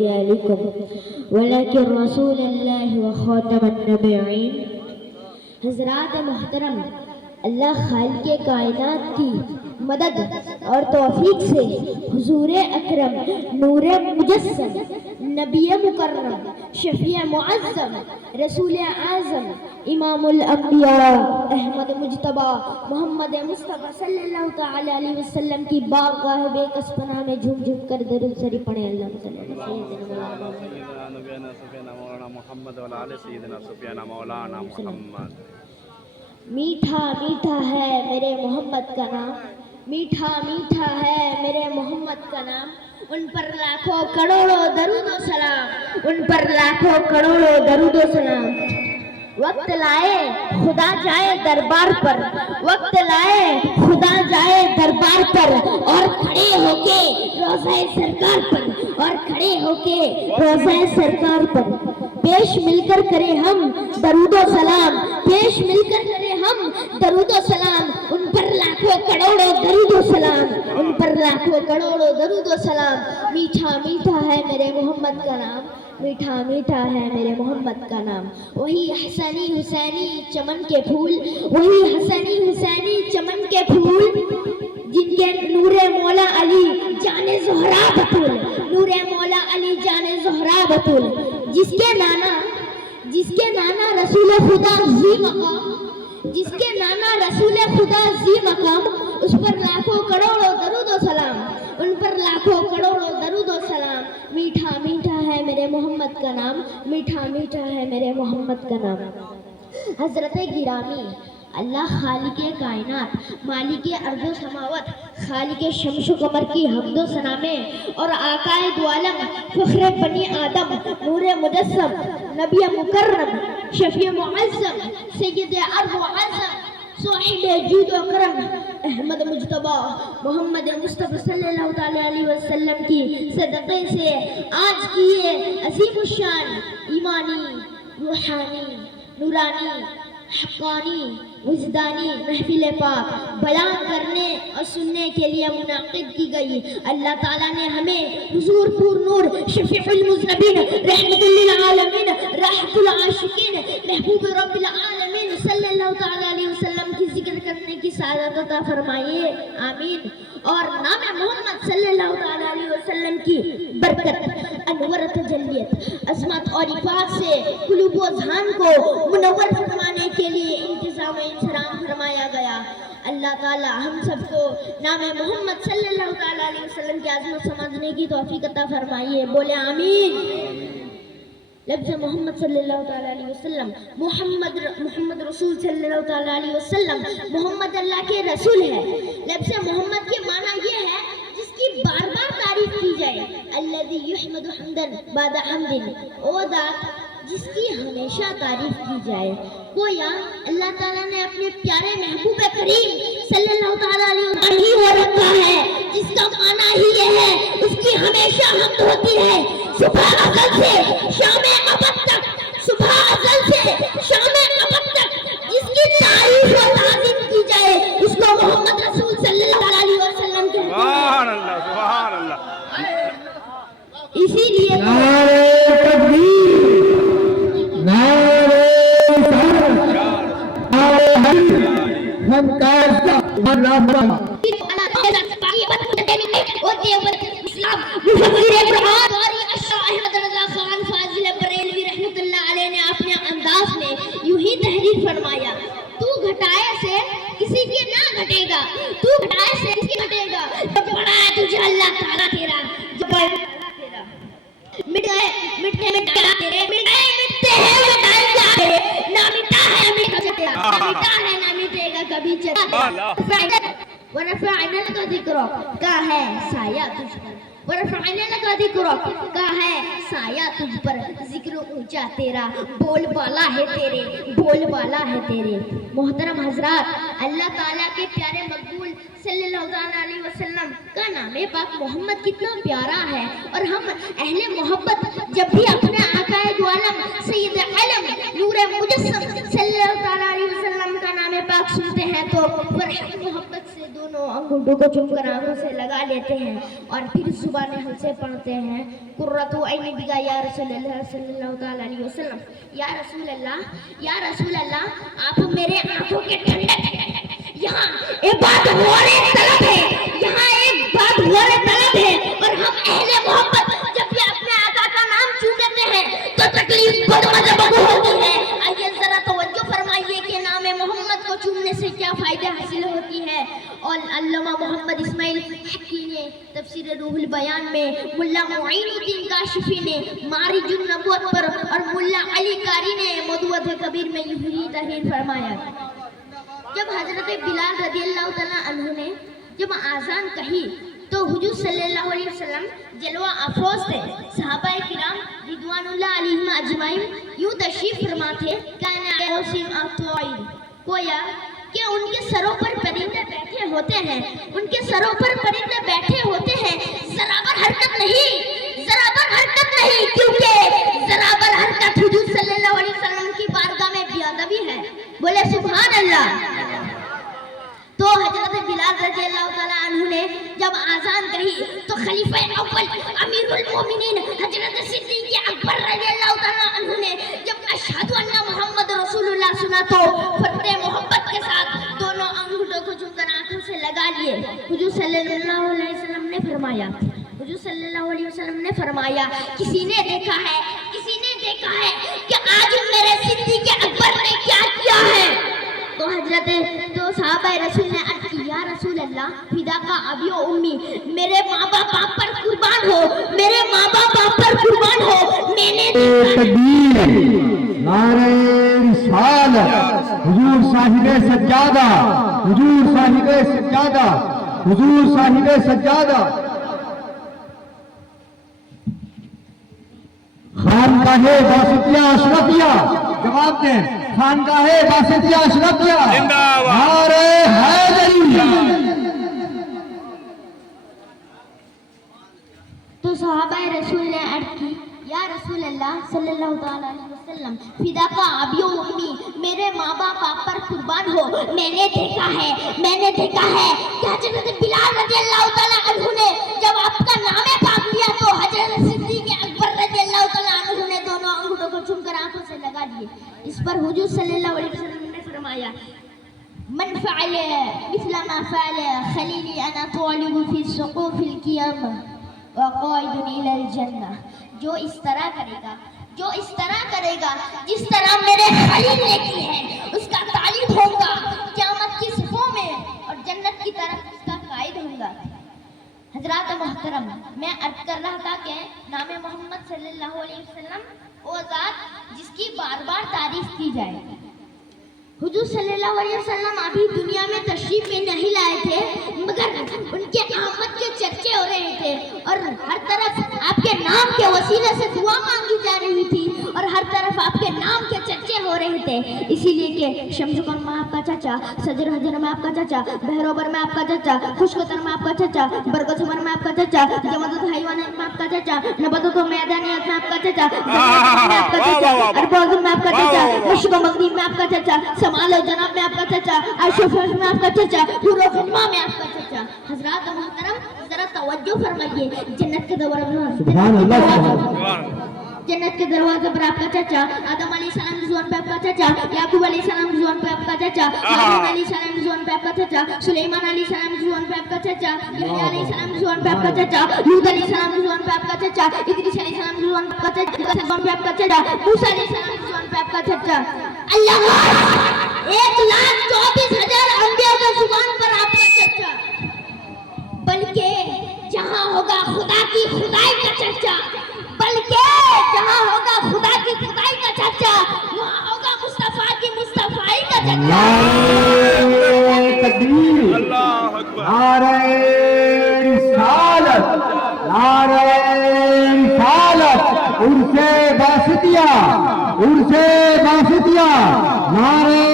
رجالكم ولكن رسول اللہ وخاتم النبیین۔ حضرات محترم، اللہ خالق کائنات کی مدد اور توفیق سے حضور اکرم نور مجسم نبی مکرم شفیع معظم رسول اعظم امام الانبیاء احمد مجتبی محمد مصطفیٰ صلی اللہ تعالی علیہ وسلم کی بارگاہ بے کس پناہ میں جھوم جھوم کر درود شریف پڑھیں۔ اللہ صلی اللہ علیہ وسلم۔ میٹھا میٹھا ہے میرے محمد کا نام، میٹھا میٹھا ہے میرے محمد کا نام، ان پر لاکھوں کروڑوں درود و سلام، ان پر لاکھوں کروڑوں درود و سلام۔ وقت لائے خدا جائے دربار پر، وقت لائے خدا جائے دربار پر، اور کھڑے ہو کے روضہ سرکار پر، اور کھڑے ہو کے روضہ سرکار پر پیش مل کر کرے ہم درود و سلام، پیش مل کر کرے ہم درود و سلام، ان پر لاکھوں کروڑوں درود و سلام، ان پر لاکھوں کروڑوں درود و سلام۔ میٹھا میٹھا ہے میرے محمد کا نام، میٹھا میٹھا ہے میرے محمد کا نام۔ وہی حسنی حسینی چمن کے پھول، وہی حسنی حسینی چمن کے پھول، جن کے نور مولا علی جان زہرا بطول، نور مولا علی جان زہرا بطول، جس کے نانا رسول خدا ذی مقام، جس کے نانا رسول خدا ذی مقام، اس پر لاکھوں کروڑوں درود و سلام، ان پر لاکھوں کروڑوں درود و سلام۔ میٹھا میٹھا ہے میرے محمد کا نام، میٹھا میٹھا ہے میرے محمد کا نام۔ حضرت گرامی، اللہ خالق کائنات، مالک ارض و سماوات، خالق شمس و قمر کی حمد و ثنا میں، اور آقا دو عالم فخر بنی آدم نور مجسم نبی مکرم شفیع معظم سید ارض و عظم صاحب جود و کرم احمد مجتبی محمد مصطفیٰ صلی اللہ تعالی علیہ وسلم کی صدقے سے آج کی یہ عظیم الشان ایمانی روحانی نورانی حقانی وجدانی محفل پاک بیان کرنے اور سننے کے لیے منعقد کی گئی۔ اللہ تعالیٰ نے ہمیں حضور پور نور شفیع المذنبین رحمت للعالمین راحت العاشقین محبوب رب العالمین صلی اللہ تعالیٰ علیہ وسلم کی ذکر کرنے کی سعادت عطا فرمائیے، آمین۔ اور نام محمد صلی اللہ تعالیٰ علیہ وسلم کی برکت انور تجلیت عظمت اور عفات سے قلوب و اذہان کو منور فرمانے کے لیے انتظام و انصرام فرمایا گیا۔ اللہ تعالی ہم سب کو نام محمد صلی اللہ تعالیٰ علیہ وسلم کی عظمت سمجھنے کی توفیق عطا فرمائیے، بولے آمین۔ لفظ محمد صلی اللہ تعالیٰ علیہ وسلم، محمد رسول صلی اللہ تعالیٰ علیہ وسلم، محمد اللہ کے رسول ہے۔ لفظ محمد کے معنی یہ ہے جس کی بار بار تعریف کی جائے، الذی یحمد حمدا بعد حمد، وہ ذات جس کی ہمیشہ تعریف کی جائے۔ گویا اللہ تعالیٰ نے اپنے پیارے محبوب کریم صلی اللہ تعالیٰ علیہ وسلم ہی ہو رکھا ہے، جس کا معنی ہی یہ ہے اس کی ہمیشہ حمد ہوتی ہے، صبح ازل سے شام ابد تک، صبح ازل سے شام ابد تک جس کی تعریف و تعظیم کی جائے اس کو محمد رسول صلی اللہ علیہ وسلم کہتے ہیں۔ سبحان اللہ سبحان اللہ۔ اسی لیے نعرہ تکبیر، نعرہ ہم کاشتا مرحبا اسلام مفکر ابراہیم قاری اشرف احمد رضا خان فاضل بریلوی رحمت اللہ علیہ نے اپنے انداز میں یوں ہی تحریر فرمایا، تو گھٹائے سے کسی کی نہ گھٹے گا، تو گھٹائے سے کسی کی گھٹے گا، جب بڑھائے تجھے اللہ تعالیٰ تیرا، جب بڑھائے تیرا مٹتے تیرے مٹتے ہیں مٹائے کیا تیرے، نہ مٹا ہے مٹا تیرا، نہ مٹا ہے نہ مٹے گا کبھی چلا۔ ورفعنا لك ذکرک کا ہے سایہ تجھ پر، ورفعنا لك ذکرک کا ہے سایہ تجھ پر، ذکر اونچا تیرا بول بالا ہے تیرے، بول بالا ہے تیرے۔ محترم حضرات، اللہ تعالیٰ کے پیارے مقبول صلی اللہ علیہ وسلم کا نام پاک محمد کتنا پیارا ہے، اور ہم اہل محبت جب بھی اپنے آقا دو عالم سید عالم نور مجسم صلی اللہ علیہ وسلم کا نام پاک سنتے ہیں تو فرحت محبت سے دونوں انگوٹھے ہونٹوں کو چوم کر آنکھوں سے لگا لیتے ہیں اور پھر زبان حل سے پڑھتے ہیں قرۃ عین بکا یا رسول اللہ صلی اللہ تعالیٰ علیہ وسلم. یا رسول اللہ آپ میرے آنکھوں کے ٹھنڈک ہیں. یہاں ایک بات غور طلب ہے اور ہم اہل محبت جب بھی اپنے آقا کا نام چون لیتے ہیں تو تکلیف بد مذہب ہوتی ہے. آئیے ذرا توجہ فرمائیے کہ نام محمد کو چوننے سے کیا فائدہ حاصل ہوتی ہے. اور علامہ محمد اسماعیل حقی نے تفسیر روح البیان میں، ملا معین الدین کاشفی نے معارج النبوت پر اور ملا علی قاری نے مدوۃ کبیر میں یہی تحریر فرمایا. جب حضرت بلال رضی اللہ تعالیٰ عنہ نے جب آذان کہی تو حضور صلی اللہ علیہ وسلم جلوہ افروز تھے. صحابہ کرام رضوان اللہ علیہم اجمعین یوں تشریف فرما تھے گویا کہ ان کے سروں پر پرندے بیٹھے ہوتے ہیں. ان کے سروں پر پرندے بیٹھے ہوتے ہیں. ذرا بر حرکت نہیں کیونکہ ذرا بر حرکت حضور صلی اللہ علیہ وسلم کی بارگاہ میں بے ادبی ہے. بولے سبحان اللہ. تو حضرت بلال رضی اللہ تعالیٰ عنہ نے جب آذان کہی تو خلیفہ اول امیر المومنین حضرت صدیق اکبر رضی اللہ تعالیٰ عنہ نے جب اشہد ان محمد رسول اللہ سنا تو فتح محبت کے ساتھ دونوں انگوٹھوں کو چوم کر آنکھوں سے لگا لیے. حضور صلی اللہ علیہ وسلم نے فرمایا کسی نے دیکھا ہے کہ آج میرے صدیق اکبر نے کیا کیا ہے. تو صحابہ رسول نے عرض کی یا رسول اللہ فدا کا ابی و امی میرے ماں باپ آپ پر قربان ہو میں نے تکبیر نعرہ رسالت حضور صاحب سجادہ خانقاہ واسطیہ اشرفیہ جواب دیں. خانقاہ واسطیہ اشرفیہ نعرہ حیدری. تو صحابہ رسول نے عرض کی یا رسول اللہ صلی اللہ تعالیٰ علیہ وسلم فدا کا ابی و امی میرے ماں باپ آپ پر قربان ہو میں نے دیکھا ہے کہ حضرت بلال رضی اللہ تعالیٰ عنہ نے جب آپ کا نام پاک لیا تو حضرت صدیق اکبر رضی اللہ تعالیٰ عنہ نے دونوں انگوٹھوں کو چوم کر آنکھوں سے لگا دیے. اس پر حضور صلی اللہ علیہ وسلم نے فرمایا من فعل مثل ما فعل خلیلی انا طالب فی سقوف القیامہ وقائد الی الجنہ. جو اس طرح کرے گا جس طرح میرے خلیل نے کی ہے اس کا طالب ہوگا قیامت کی صفوں میں اور جنت کی طرف اس کا قائد ہوگا. حضرات محترم میں عرض کر رہا تھا کہ نام محمد صلی اللہ علیہ وسلم وہ ذات جس کی بار بار تعریف کی جائے. حضور صلی اللہ علیہ وسلم ابھی دنیا میں تشریف میں نہیں لائے تھے مگر ان کے آمد کے چرچے ہو رہے تھے اور ہر طرف آپ کے نام کے وسیلے سے دعا مانگی جا رہی تھی اور ہر طرف آپ کے نام کے چرچے ہو رہے تھے. اسی لیے کہ شمشکر میں آپ کا چچا، سجر حجر میں آپ کا چچا، بہروبر میں آپ کا چچا، خشکتر میں آپ کا چچا، برگزمر میں آپ کا چچا، جمدت حیوانات میں آپ کا چچا، نباتت و میدانیات میں آپ کا چچا، زمانت میں آپ کا چچا، اربعظم میں آپ کا چچا، مشک و مغدیم میں آپ کا چچا، سمال و جناب میں آپ کا چچا، عرش و فرش میں آپ کا چچا، حور و خدمہ میں آپ کا چچا. حضرات محترم ذرا توجہ فرمائیے. جنت کے دروازے پر آپ کا چچا، آدم علیہ السلام کی زبان پہ آپ کا چچا، یعقوب علیہ السلام کی زبان پہ آپ کا چچا، ہارون علیہ السلام کی زبان پہ آپ کا چچا، سلیمان علیہ السلام کی زبان پہ آپ کا چچا، یحییٰ علیہ السلام کی زبان پہ آپ کا چچا، لوط علیہ السلام کی زبان پہ آپ کا چچا، ادریس علیہ السلام کی زبان پہ آپ کا چچا، موسیٰ علیہ السلام کی زبان پہ آپ کا چچا. اللہ 1,24,000 انبیاء کی زبان پر آپ کا چچا. بلکہ جہاں ہوگا خدا کی خدائی کا چرچا، وہاں ہوگا مصطفیٰ کی مصطفائی کا چرچا. تکبیر نعرہ رسالت عرش واسطیہ نعرہ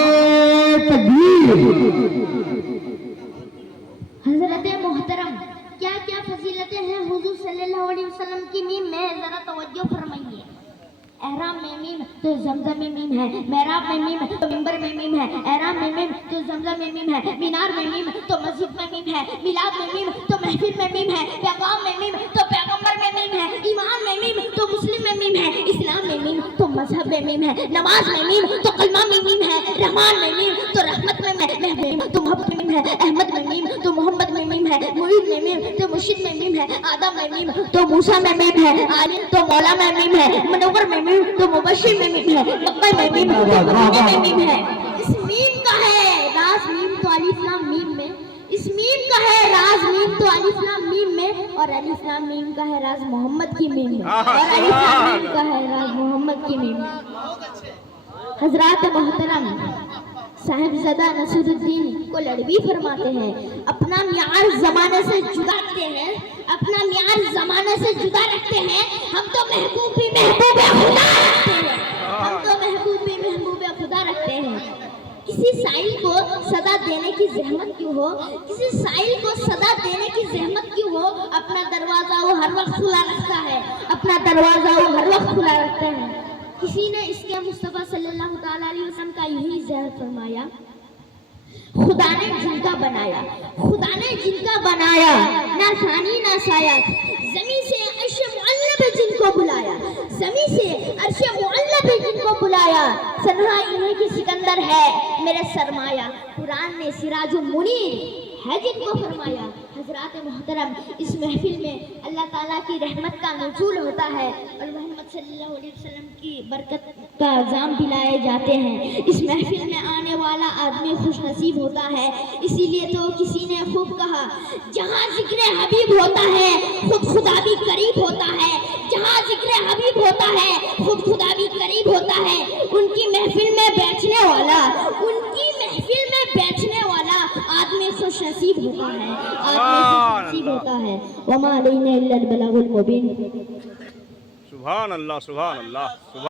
تکبیر. حضرت محترم کیا فضیلتیں ہیں حضور صلی اللہ علیہ وسلم کی میں ذرا توجہ فرمائیے. احرام میں میم تو زمزم میں میم ہے، محراب میں میم تو منبر میں میم ہے، احرام میں میم تو زمزم میں میم ہے، مینار میں میم تو مسجد میں میم ہے، میلاد میں میم تو محفل میں میم ہے، پیغام میں میم تو پیغمبر میں میم ہے، ایمان میں میم تو مسلم میں میم ہے، اسلام میں میم تو مذہب میں میم ہے، نماز میں میم تو کلمہ میں میم ہے، رحمان میں میم تو رحمت میں میم تو محبت میں میم ہے، احمد میں میم تو محمد میں میم ہے، مرید میں میم تو مرشد میں میم ہے، آدم میں میم تو موسیٰ میں میم ہے، عالم تو مولا میں میم ہے، منور میں میم تو مبشر میں میم ہے، مکہ میں میم تو مدینے میں میم ہے۔ اس میم کا ہے راز میم تو الف لام میم میں، اس میم کا ہے راز میم تو الف لام میم میں، اور الف لام میم کا ہے راز محمد کی میم میں، اور الف لام میم کا ہے راز محمد کی میم میں۔ حضرات محترم صاحبزادہ نصیر الدین کو لڑوی فرماتے ہیں، اپنا معیار زمانے سے جدا رکھتے ہیں، اپنا معیار زمانے سے جدا رکھتے ہیں، ہم تو محبوب بھی محبوب خدا رکھتے ہیں، ہم تو محبوب بھی محبوب خدا رکھتے ہیں۔ کسی سائل کو صدا دینے کی زحمت کیوں ہو، کسی سائل کو صدا دینے کی زحمت کیوں ہو، اپنا دروازہ وہ ہر وقت کھلا رکھتا ہے، اپنا دروازہ وہ ہر وقت کھلا رکھتا ہے۔ کسی نے اس کے مصطفیٰ صلی اللہ تعالیٰ علیہ وسلم کا یہی ذکر فرمایا، خدا نے جن کا بنایا، خدا نے جن کا بنایا، نہ ثانی نہ سایہ، زمین سے عرش معلی پہ جن کو بلایا، زمین سے عرش معلی پہ جن کو بلایا، سنہا انہیں کی سکندر ہے میرے سرمایہ، قرآن نے سراج المنیر ہے جن کو فرمایا۔ حضرات محترم، اس محفل میں اللہ تعالیٰ کی رحمت کا نزول ہوتا ہے اور محمد صلی اللہ علیہ وسلم کی برکت کا الزام دلائے جاتے ہیں۔ اس محفل میں آنے والا آدمی خوش نصیب ہوتا ہے، اسی لیے تو کسی نے خوب کہا، جہاں ذکر حبیب ہوتا ہے خود خدا بھی قریب ہوتا ہے، جہاں ذکر حبیب ہوتا ہے خود خدا بھی قریب ہوتا ہے۔ ان کی محفل میں بیٹھنے والا، ان کی محفل میں بیٹھنے والا آدمی خوش نصیب ہوتا ہے، آدمی خوش نصیب ہوتا ہے۔ وما علینا الا البلاغ المبین۔ سبحان اللہ، سبحان اللہ، سبحان